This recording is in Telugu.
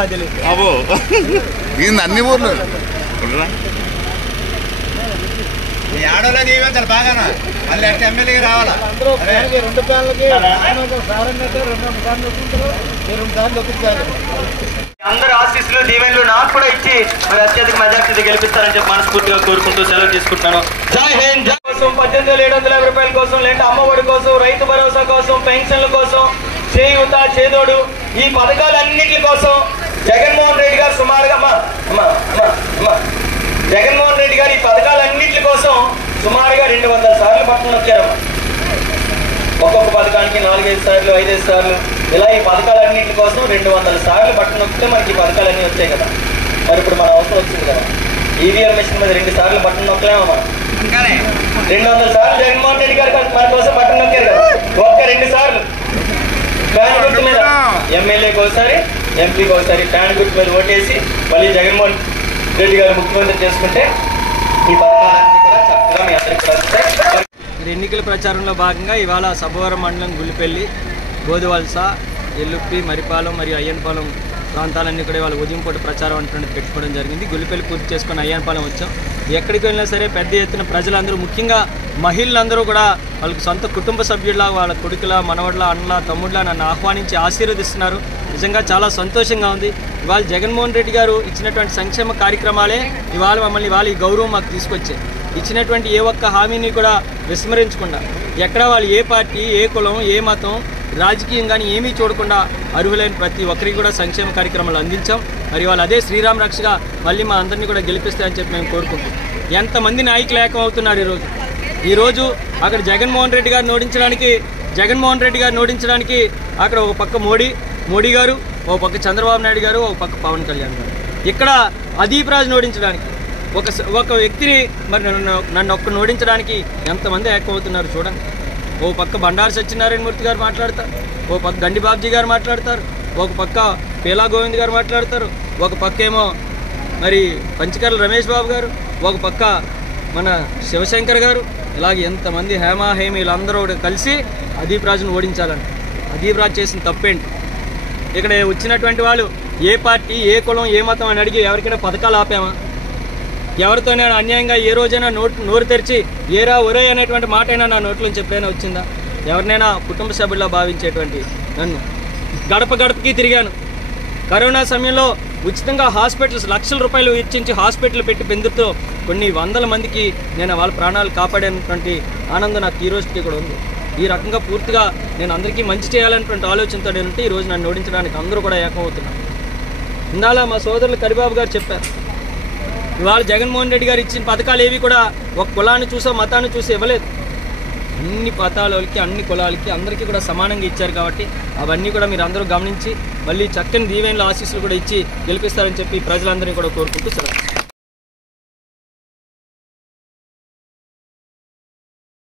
నాకు తెలియదు. అబ్బో అన్ని ఊర్లు ఆడోలో దీవించాలి బాగానా, మళ్ళీ ఎట్లా ఎమ్మెల్యేకి రావాలా. అందరూ 2 ప్యాన్లకి అందరి ఆశీస్సులు దీవెనలు నాకు కూడా ఇచ్చి మరి అత్యధిక మెజార్టీ గెలిపిస్తారని చెప్పి మనస్ఫూర్తిగా కోరుకుంటూ సెలవు తీసుకుంటున్నాను. జై హింద్. కోసం 18,750 రూపాయల కోసం, లేదంటే అమ్మఒడి కోసం, రైతు భరోసా కోసం, పెన్షన్ల కోసం, చేయూత, చేదోడు, ఈ పథకాలన్నింటి కోసం జగన్మోహన్ రెడ్డి గారు సుమారుగా జగన్మోహన్ రెడ్డి గారు ఈ పథకాలన్నింటి కోసం సుమారుగా 200 సార్లు పట్టణం నొక్కారమ్మా. ఒక్కొక్క పథకానికి 4-5 సార్లు 5-5 సార్లు ఇలా ఈ పథకాలన్నింటి కోసం 200 సార్లు బట్టలు నొక్కితే మనకి ఈ పథకాలన్నీ వచ్చాయి కదా. మరి ఇప్పుడు మన అవసరం వచ్చింది కదా, ఈవీఎం మిషన్ మీద 2 సార్లు బట్టలు నొక్కలేమా మనం. 200 సార్లు జగన్మోహన్ రెడ్డి గారు మన కోసం బట్టలు నొక్కారు కదా. ఒక్క 2 సార్లు ఫ్యాన్ గుర్తు మీద ఎమ్మెల్యేకి ఒకసారి, ఎంపీకి ఒకసారి ఫ్యాన్ గుర్తు మీద ఓటేసి మళ్ళీ జగన్మోహన్ రెడ్డి గారు ముఖ్యమంత్రి చేసుకుంటే ఈ పథకాలన్నీ కూడా చక్కగా మీ అందరికీ కూడా వస్తాయి. ఎన్నికల ప్రచారంలో భాగంగా ఇవాళ సబ్బవరం మండలం గుల్లిపల్లి, గోదువలస, ఎల్లుప్పి, మరిపాలెం మరియు అయ్యన్పాలెం ప్రాంతాలన్నీ కూడా ఇవాళ ఉదయం పూట ప్రచారం అంటున్నది పెట్టుకోవడం జరిగింది. గుల్లిపల్లి పూర్తి చేసుకొని అయ్యన్పాలెం వచ్చాం. ఎక్కడికి వెళ్ళినా సరే పెద్ద ఎత్తున ప్రజలందరూ, ముఖ్యంగా మహిళలందరూ కూడా వాళ్ళకి సొంత కుటుంబ సభ్యుల్లా, వాళ్ళ కొడుకుల, మనవడ్ల, అన్నల, తమ్ముళ్ళ నన్ను ఆహ్వానించి ఆశీర్వదిస్తున్నారు. నిజంగా చాలా సంతోషంగా ఉంది. ఇవాళ జగన్మోహన్ రెడ్డి గారు ఇచ్చినటువంటి సంక్షేమ కార్యక్రమాలే ఇవాళ మమ్మల్ని ఇవాళ ఈ గౌరవం మాకు తీసుకొచ్చాయి. ఇచ్చినటువంటి ఏ ఒక్క హామీని కూడా విస్మరించకుండా, ఎక్కడ వాళ్ళు ఏ పార్టీ, ఏ కులం, ఏ మతం, రాజకీయం కానీ ఏమీ చూడకుండా అర్హులైన ప్రతి ఒక్కరికి కూడా సంక్షేమ కార్యక్రమాలు అందించాం. మరి వాళ్ళు అదే శ్రీరామ రక్షగా మళ్ళీ మా అందరినీ కూడా గెలిపిస్తాయని చెప్పి మేము కోరుకుంటాం. ఎంతమంది నాయకులు ఏకమవుతున్నారు ఈరోజు అక్కడ జగన్మోహన్ రెడ్డి గారిని ఓడించడానికి అక్కడ ఒక పక్క మోడీ గారు, ఒక పక్క చంద్రబాబు నాయుడు గారు, ఒక పక్క పవన్ కళ్యాణ్ గారు. ఇక్కడ అదీప్ రాజును ఓడించడానికి ఒక వ్యక్తిని, మరి నన్ను ఒక్కడిని ఓడించడానికి ఎంతమంది ఏకమవుతున్నారు చూడండి. ఓ పక్క బండారు సత్యనారాయణమూర్తి గారు మాట్లాడతారు, ఓ పక్క గండి బాబ్జీ గారు మాట్లాడతారు, ఒక పక్క పేలా గోవింద్ గారు మాట్లాడతారు, ఒక పక్క ఏమో మరి పంచకర్ల రమేష్ బాబు గారు, ఒక పక్క మన శివశంకర్ గారు, ఇలాగ ఎంతమంది హేమీలందరూ కలిసి అదీప్ రాజును ఓడించాలని. అదీప్ రాజు చేసిన తప్పేంటి? ఇక్కడ వచ్చినటువంటి వాళ్ళు ఏ పార్టీ, ఏ కులం, ఏ మతం అని అడిగి ఎవరికైనా పథకాలు ఆపామా? ఎవరితోనైనా అన్యాయంగా ఏ రోజైనా నోరు తెరిచి ఏరా ఒరే అనేటువంటి మాట అయినా నా నోట్లోంచి ఎప్పుడైనా వచ్చిందా? ఎవరినైనా కుటుంబ సభ్యుల్లో భావించేటువంటి నన్ను గడపకి తిరిగాను. కరోనా సమయంలో ఉచితంగా హాస్పిటల్స్ లక్షల రూపాయలు ఇచ్చించి హాస్పిటల్ పెట్టి బెందుతో కొన్ని వందల మందికి నేను వాళ్ళ ప్రాణాలు కాపాడేటువంటి ఆనందం నాకు ఈ రోజుకి కూడా ఉంది. ఈ రకంగా పూర్తిగా నేను అందరికీ మంచి చేయాలనేటువంటి ఆలోచనతో నేనుంటే ఈరోజు నన్ను ఓడించడానికి అందరూ కూడా ఏకమవుతున్నారు. ఇందాల మా సోదరులు కరిబాబు గారు చెప్పారు, ఇవాళ జగన్మోహన్ రెడ్డి గారు ఇచ్చిన పథకాలు ఏవి కూడా ఒక కులాన్ని చూసో మతాన్ని చూసి ఇవ్వలేదు. అన్ని మతాలకి, అన్ని కులాలకి, అందరికీ కూడా సమానంగా ఇచ్చారు. కాబట్టి అవన్నీ కూడా మీరు అందరూ గమనించి మళ్ళీ చక్కని దీవెనల ఆశీస్సులు కూడా ఇచ్చి గెలిపిస్తారని చెప్పి ప్రజలందరినీ కూడా కోరుకుంటూ సెలవు.